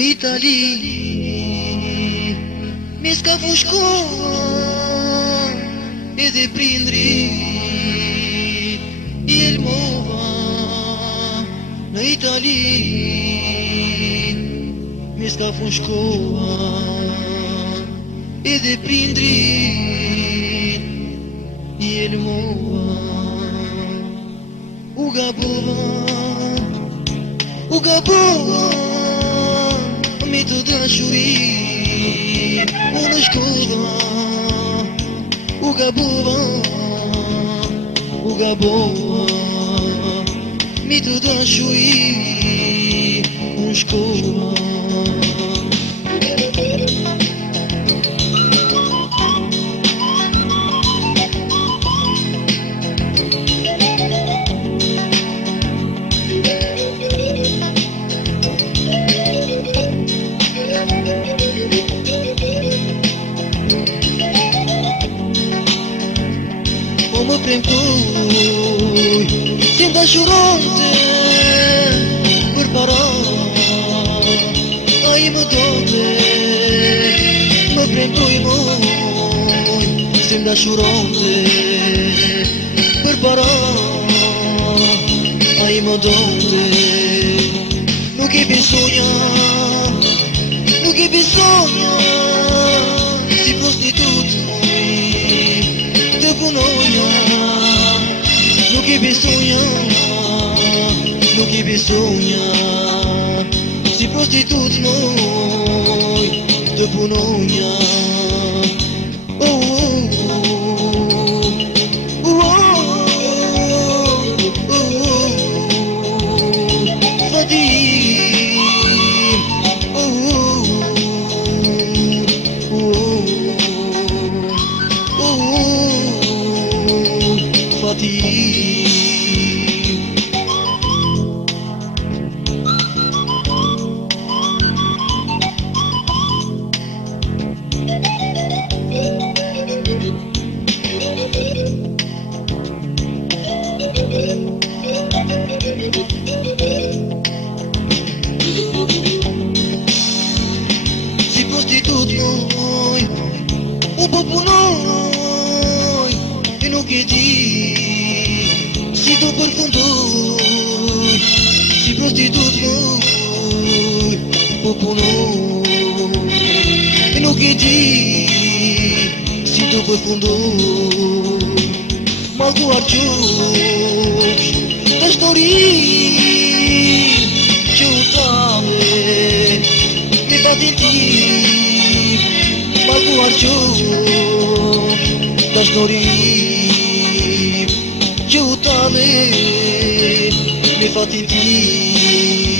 Në Itali me s'ka fushkuar edhe prindrit I elmova. Në Itali me s'ka fushkuar edhe prindrit I elmova. U gabova me të dashurin unë shkova. U gabova me të dashurin unë shkova. Më premtuj se m'dashuronte për para, ai më donte. Më premtuj se m'dashuronte për para, ai më donte. Nuk e besoja si prostitut të punoja. Nuk e besoja si prostitut moj të punoja. Si prostitut moj u po punoj e nuk e di si do përfundoj. Si prostitut moj po punoj e nuk e di si do përfundoj. Malkuar qofsh dashnorin që u tave me batin tim. Malkuar qofsh dashnorin që u tave me batin tim.